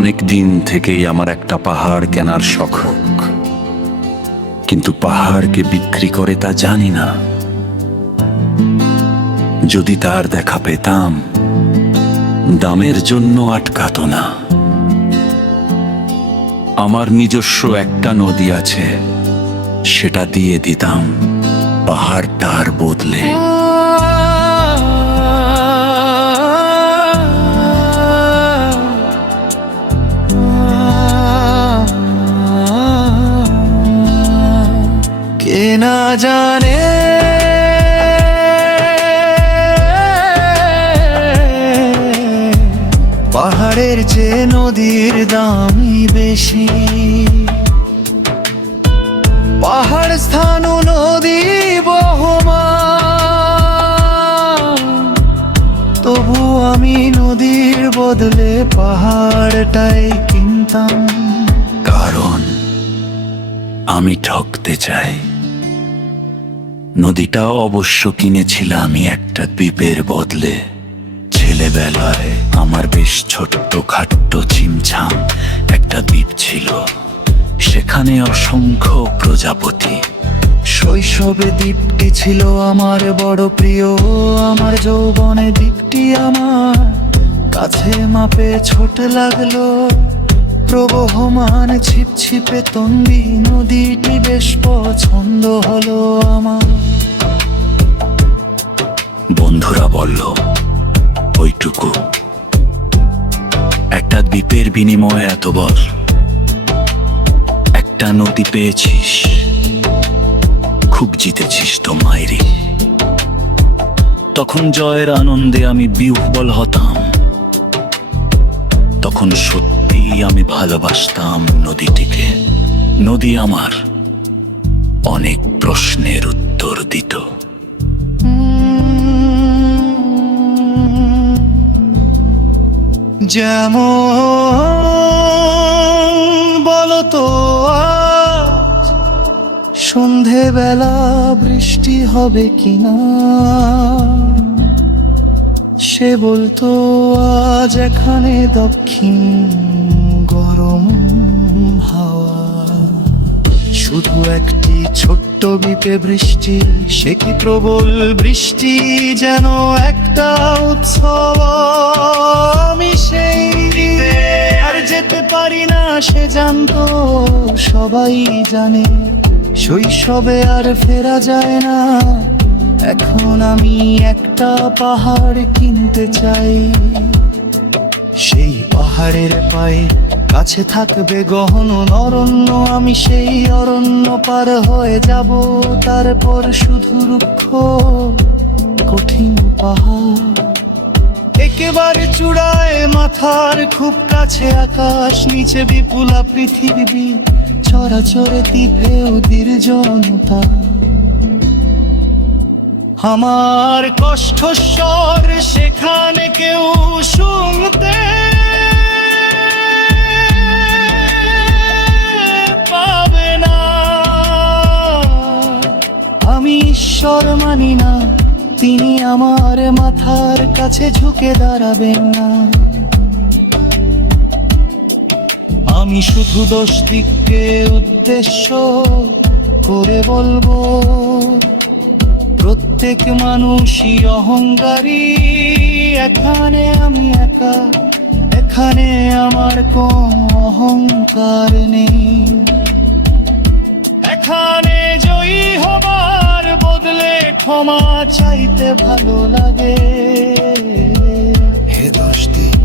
অনেক দিন থেকেই আমার একটা পাহাড় কেনার শখ, কিন্তু পাহাড়কে বিক্রি করে তা জানি না। যদি তার দেখা পেতাম, দামের জন্য আটকাতো না। আমার নিজস্ব একটা নদী আছে, সেটা দিয়ে দিতাম পাহাড়টার বদলে। কে না জানে পাহাড়ের চেয়ে নদীর দামই বেশি। পাহাড় স্থান ও নদী বহমান, তবু আমি নদীর বদলে পাহাড়টাই কিনতাম। কারণ আমি ঠকতে চাই। নদীটা অবশ্য কিনেছিলাম আমি একটা দ্বীপের বদলে। ছেলেবেলায় আমার বেশ ছোট্ট খাট্ট ছিমছাম একটা দ্বীপ ছিল, সেখানে অসংখ্য প্রজাপতি। শৈশবে দ্বীপটি ছিল আমার বড় প্রিয়। আমার যৌবনে দ্বীপটি আমার কাছে মাপে ছোট লাগলো। প্রবহমান ছিপছিপে তন্বী নদীটি বেশ পছন্দ হলো আমার। বন্ধুরা বলল, ওইটুকু একটা দ্বীপের বিনিময়ে এত বড় একটা নদী পেয়েছিস, খুব জিতেছিস তো মাইরি। তখন জয়ের আনন্দে আমি বিহ্বল হতাম। তখন সত্যি আমি ভালোবাসতাম নদীটিকে। নদী আমার অনেক প্রশ্নের উত্তর দিত। যেমন বলতো আজ সন্ধেবেলা বৃষ্টি হবে কিনা, সে বলতো আজ এখানে দক্ষিণ গরম হাওয়া। শুধু একটি ছোট্ট দ্বীপে বৃষ্টি, সে কি প্রবল বৃষ্টি, যেন একটা উৎসব। আমি সেই দ্বীপে আর যেতে পারি না, সে জানতো, সবাই জানে। শৈশবে আর ফেরা যায় না, এখন আমি একটা পাহাড় কিনতে চাই। সেই পাহাড়ের পায়ে কাছে থাকবে গহন অরণ্য। আমি সেই অরণ্য পার হয়ে যাব, তারপর শুধু রুক্ষ কঠিন পাহাড়। একেবারে চূড়ায় মাথার খুব কাছে আকাশ, নিচে বিপুলা পৃথিবী, চরাচরে দ্বীপে ওদের জনতা। আমার কণ্ঠস্বর সেখানে কেউ শুনতে পাবে না। আমি ঈশ্বর মানি না, তিনি আমার মাথার কাছে ঝুঁকে দাঁড়াবেন না। আমি শুধু 10 দিককে উদ্দেশ্য করে বলবো, প্রত্যেক মানুষই অহংকারী। এখানে আমি একা, এখানে আমার কোনো অহংকার নেই। এখানে জয়ী হবার বদলে ক্ষমা চাইতে ভালো লাগে। হে 10 দিক,